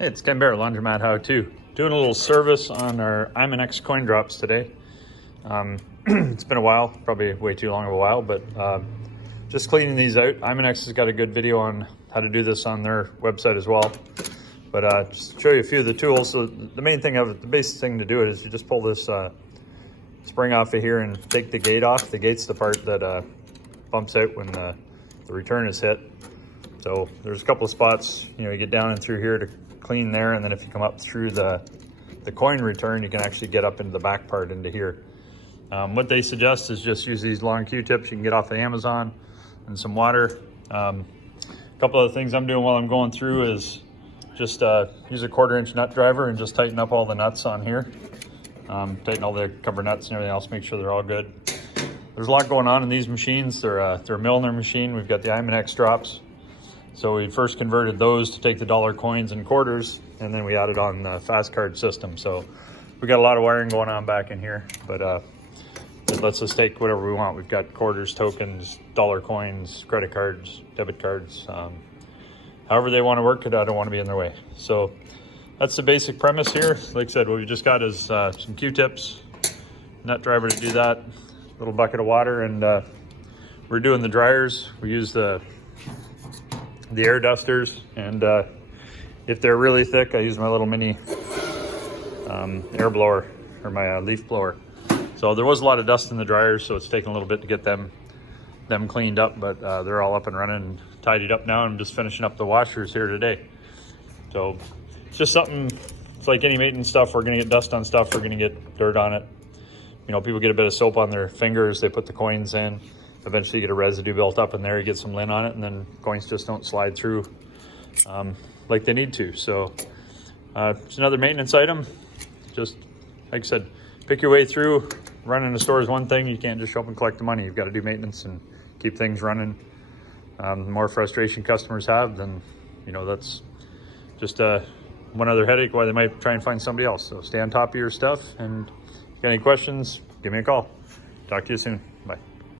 Hey, it's Ken Bear, Laundromat How To. Doing a little service on our Imonex coin drops today. It's been a while, probably way too long of a while, but just cleaning these out. Imonex has got a good video on how to do this on their website as well. But just to show you a few of the tools. So the main thing of it, the basic thing to do it is you just pull this spring off of here and take the gate off. The gate's the part that bumps out when the return is hit. So there's a couple of spots, you get down and through here to clean there, and then if you come up through the coin return, you can actually get up into the back part into here. What they suggest is just use these long Q-tips you can get off of Amazon and some water. A couple of things I'm doing while I'm going through is just use a 1/4-inch nut driver and just tighten up all the nuts on here. Tighten all the cover nuts and everything else, make sure they're all good. There's a lot going on in these machines. They're a Milner machine. We've got the Imonex drops. So we first converted those to take the dollar coins and quarters, and then we added on the fast card system. So we got a lot of wiring going on back in here, but it lets us take whatever we want. We've got quarters, tokens, dollar coins, credit cards, debit cards. However they want to work it, I don't want to be in their way. So that's the basic premise here. Like I said, what we just got is some Q-tips, nut driver to do that, a little bucket of water, and we're doing the dryers. We use the air dusters, and if they're really thick, I use my little mini air blower, or my leaf blower. So there was a lot of dust in the dryers, so it's taken a little bit to get them cleaned up, but they're all up and running and tidied up now. I'm just finishing up the washers here today. So it's just something, it's like any maintenance stuff. We're gonna get dust on stuff, we're gonna get dirt on it. People get a bit of soap on their fingers, they put the coins in. Eventually you get a residue built up in there, you get some lint on it, and then coins just don't slide through like they need to. So it's another maintenance item. Just like I said, pick your way through. Running a store is one thing. You can't just show up and collect the money. You've got to do maintenance and keep things running. The more frustration customers have, then that's just one other headache why they might try and find somebody else. So stay on top of your stuff, and if you got any questions, give me a call. Talk to you soon.